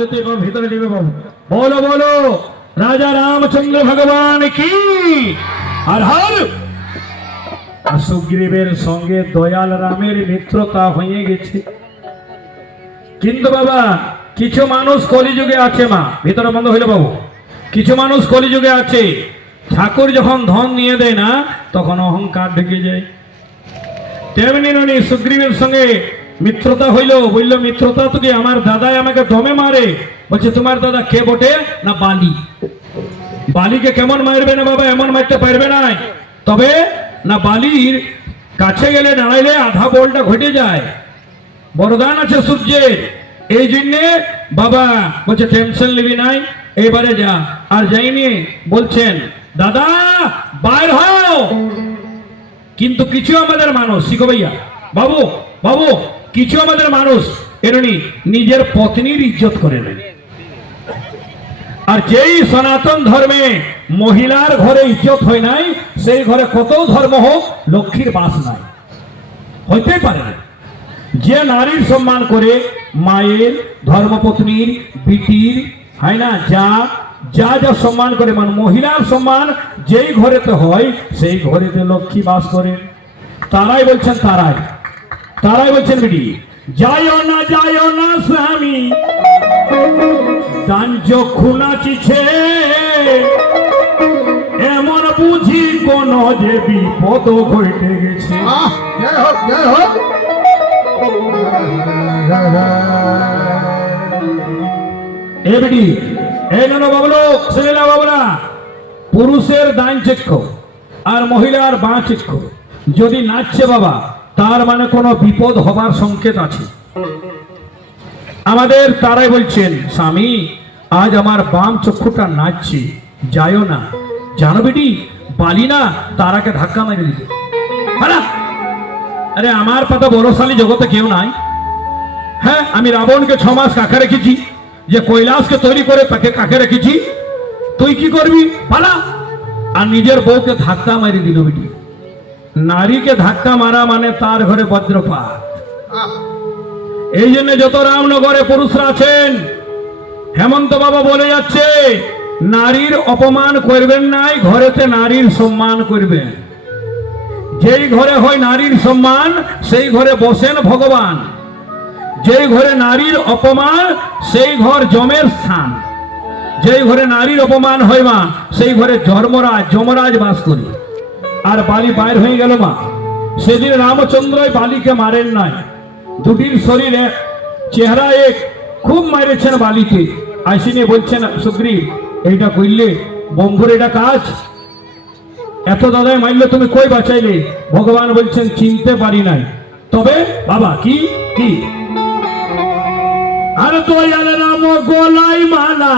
দিতে ভিতরে নেবে বাবু। বলো বলো রাজা রামচন্দ্র ভগবান কি। আর হর সুগ্রীবের সঙ্গে দয়াল রামের মিত্রতা হয়ে গেছে। কিন্তু বাবা কিছু মানুষ কলিযুগে আছে, মা ভিতরে বন্ধ হইল বাবু, কিছু মানুষ কলিযুগে আছে, ঠাকুর যখন ধন নিয়ে দেয় না তখন অহংকার ঢুকে যায়। তেমনি ননি সুগ্রীবের সঙ্গে মিত্রতা হইল, বলল মিত্রতা তো কি, আমার দাদাই আমাকে দমে মারে। বলছে তোমার দাদা কে বটে? না বালি। বালিকে কেমন মারবে না বাবা, এমন মারতে পারবে না। তবে না বালির কাছে গেলে দাঁড়াইলে আধা বলটা ঘটে যায়, বরদান আছে সূর্যের। এই জন্যে বাবা বলছে টেনশন নিবি নাই, এবারে যা। আর যাইনি, বলছেন দাদা বাইর হও। কিন্তু কিছু আমাদের মানুষ, শিখো ভাইয়া বাবু বাবু, কিছু আমাদের মানুষ এরনি নিজের পত্নীর ইজ্জত করে নেয়। আর যেই সনাতন ধর্মে মহিলার ঘরে ইজ্জত হয় নাই, সেই ঘরে কত ধর্ম হোক লক্ষ্মীর বাস নাই, হইতে পারে না। যে নারীর সম্মান করে, মায়ের, ধর্মপত্নীর, বিটির, হয় না, যা যা যা সম্মান করে, মানে মহিলার সম্মান যেই ঘরেতে হয় সেই ঘরেতে লক্ষ্মী বাস করে। তারাই বলছেন, তারাই বলছেন বিটি যাইও না স্বামী, দান চক্ষু নাচিছে, এমন বুঝি কোন যে বিপদ ঘটে গেছে। এবিডি এই নানো বাবলো, ছেলেরা বাবলা, পুরুষের দান চক্ষু আর মহিলার বাঁ চক্ষু যদি নাচছে বাবা, তার মানে কোনো বিপদ হবার সংকেত আছে। আমাদের তারাই বলছেন স্বামী আজ আমার বাম চক্ষুটা নাচছে, যাইও না। জানো বেটি বালি না তারাকে ধাক্কা মেরে দিল। আরে আমার পাতা বড়শালী জগতে কেউ নাই। হ্যাঁ, আমি রাবণকে 6 মাস কাকে রেখেছি, যে কৈলাসকে তৈরি করে তাকে কাকে রেখেছি, তুই কি করবি পালা। আর নিজের বউকে ধাক্কা মারি দিল বেটি। নারীকে ধাক্কা মারা মানে তার ঘরে বজ্রপাত। এই জন্য যত রামনগরে পুরুষরা আছেন, হেমন্ত বাবা বলে যাচ্ছে নারীর অপমান করবেন নাই, ঘরেতে নারীর সম্মান করবেন। যেই ঘরে হয় নারীর সম্মান সেই ঘরে বসেন ভগবান। যেই ঘরে নারীর অপমান সেই ঘর যমের স্থান। যেই ঘরে নারীর অপমান হয় মা, সেই ঘরে যমরাজ বাস করে। আর বালি বাইর হয়ে গেল মা। সেদিন রামচন্দ্রই বালিকে মারেন নাই, দুটির শরীর এক, চেহারা এক, খুব মারেছেন বালিকে। আসিনি বলছেন সুগ্রীব এইটা করলে বন্ধুর এটা কাজ, এত দাদাই মারলে তুমি কই বাঁচাইলে? ভগবান বলছেন চিনতে পারি নাই। তবে বাবা কি কি আর দয়াল রাম গোলাই মালা